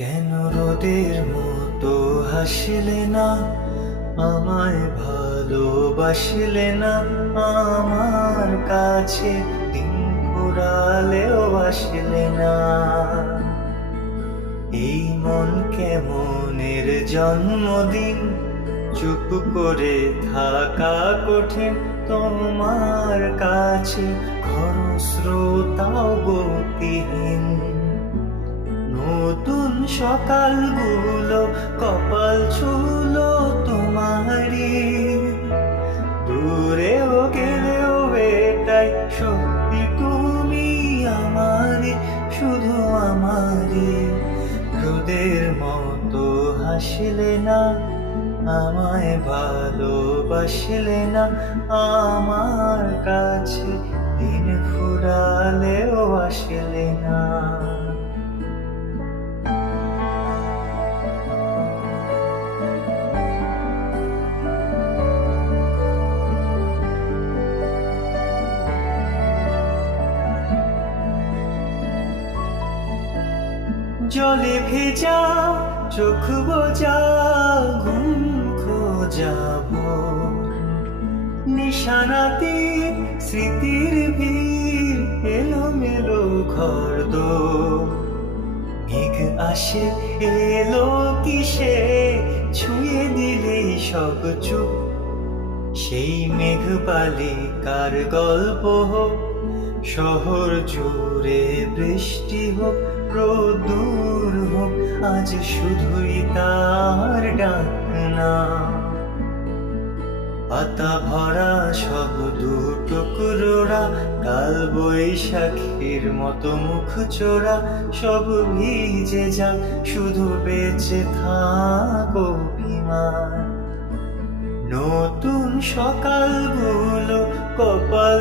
কেন রোদের মতো হাসিলে না, আমায় ভালোবাসিলে না, আমার কাছে দিন ফুরালেও আসিলে না। এই মন কেমনের জন্মদিন, চুপ করে থাকা কঠিন তোমার কাছে, খরস্রোতাও গতিহীন। নতুন সকালগুলো কপাল ছুলো তোমারই, দূরেও গেলেও এটাই সত্যি তুমি আমারই, শুধু আমারই। রোদের মতো হাসিলে না, আমায় ভালোবাসিলে না, আমার কাছে দিন ফুরালেও আসিলে না। জলে ভেজা চোখ বোঝা, ঘুম খোঁজাব নিশানাতে, স্মৃতির ভিড় এলোমেলো ঘরদোর। মেঘ আসে এলো কিসে, ছুঁয়ে দিলেই সব চুপ। সেই মেঘ বালিকার গল্প হোক, শহর জুড়ে বৃষ্টি হোক, রোদুর হোক, আজ শুধুই তার ডাক না। পাতা ভরা সব টুকরোরা, কাল বৈশাখীর মতো মুখ চোরা, সব ভিজে যাক, শুধু বেঁচে থাক অভিমান। নতুন সকালগুলো কপাল